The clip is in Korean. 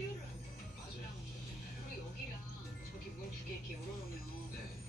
치유를 한대. 맞아요. 그리고 여기랑 저기 문 두 개 이렇게 열어놓으면 네.